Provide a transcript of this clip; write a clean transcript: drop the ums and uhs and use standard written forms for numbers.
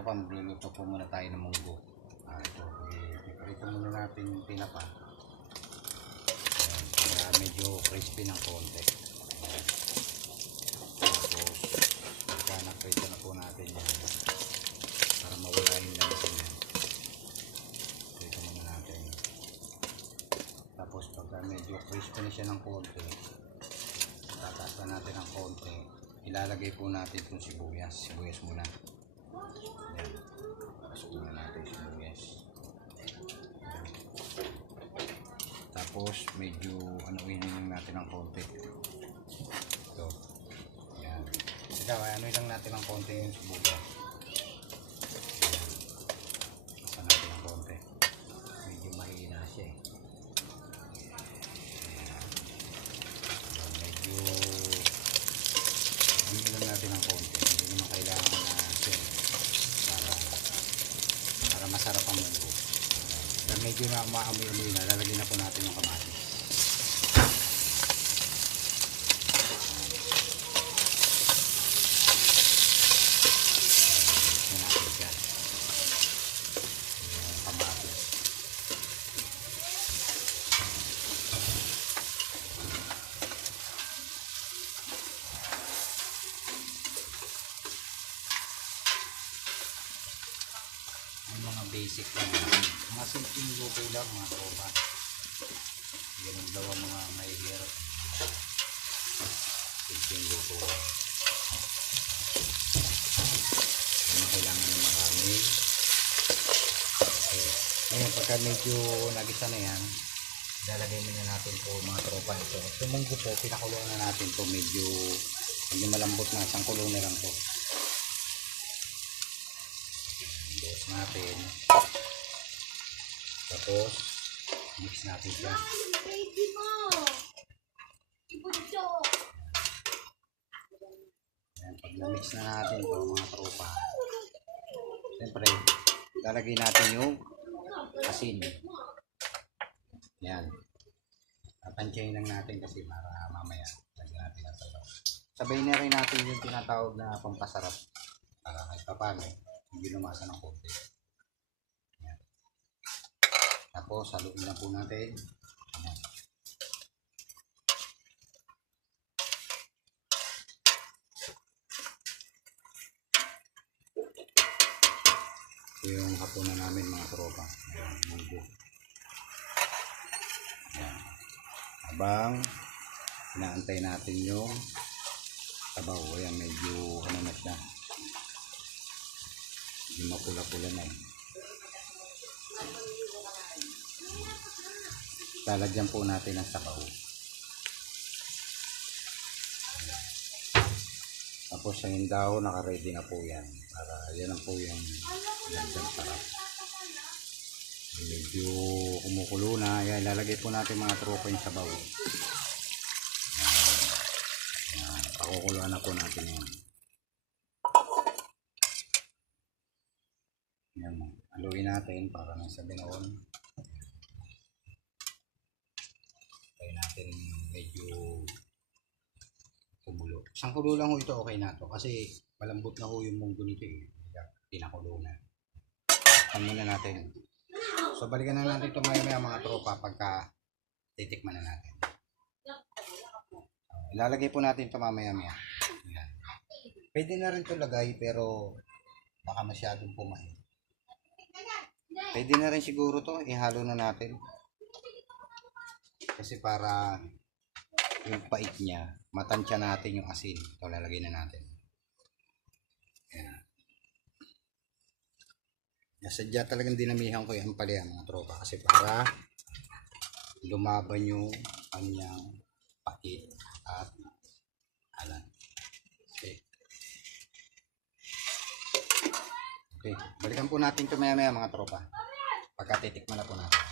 tropa, magluluto po muna tayo ng munggo. Ito, ito muna natin yung tinapa. Ayan, kaya medyo crispy ng konti. Ayan. Tapos, pagka naprito na po natin yan, para mawala yung lansin yan. Prito muna natin. Tapos, pagka medyo crispy na siya ng konti, tataas na natin ng konti. Ilalagay po natin itong sibuyas muna. Ayan. Pasok muna natin sibuyas. Ayan. Tapos medyo anuin lang natin ng konti. Ito. Ayan. Ito, anuin lang natin ng konti yung sibuyas. Ayan. Basta natin ng konti. Medyo mahina siya eh. Ayan. Medyo anuin lang natin ng konti. Hindi naman kailangan na para masarap ang munggo. Dahil medyo na umaamoy-amoy na, lalagyan na po natin yung kamatis. Lalagyan natin siya. Yung kamatis. Mga basic lang, mga simpleng luto lang mga tropa. Yan daw ang mga mahihirap. Simpleng luto lang. Hindi kailangan ng marami. Okay. Ngayon pagka medyo nagisa na yan, ilalagay muna natin po mga tropa ito. Itong munggo po, pinakuloan na natin po, medyo malambot na, isang kulo na lang po. Buhos natin. Tapos mix natin siya. Ayan, pag na-mix na natin ito mga tropa, siyempre lalagay natin yung asin. Yan, tatantiyahin lang natin kasi para mamaya lagyan natin ang sabaw. Sabay na rin natin yung tinatawag na pampasarap para kahit paano hindi lumasa ng konti. Ayan. Tapos haluin na po natin. Ayan. Ito yung hapunan namin mga tropa. Ayan, munggo. Ayan. Habang inaantay natin yung sabaw. Ayan, medyo ano na siya. Hindi mapula-pula na eh. Lalagyan po natin ang sabaw. Tapos yung daw naka-ready na po yan. Para yan ang po yung gandang sarap. Medyo kumukulo na. Ayan, lalagay po natin mga tropa yung sabaw. Ayan, pakukuluan na po natin yan. Ayan, haluin natin para nasa binaon. Tayo natin medyo kumulo. Isang kulo lang ho ito, okay na to. Kasi malambot na ho yung munggo nito eh. Pinakulo na. Takpan muna natin. So balikan na natin ito maya mga tropa pagka titikman na natin. Ilalagay po natin ito mamaya. Ayan. Pwede na rin ito lagay pero baka masyadong pumain. Pwede na rin siguro to, ihalo na natin. Kasi para yung pait niya, matansya natin yung asin. Ito, lalagay na natin. Ayan. Nasadya talagang dinamihan ko yan pala mga tropa. Kasi para lumaban yung kanyang pait at alan. Okay. Okay, balikan po natin ito maya mga tropa. Pagkatitikman na po natin.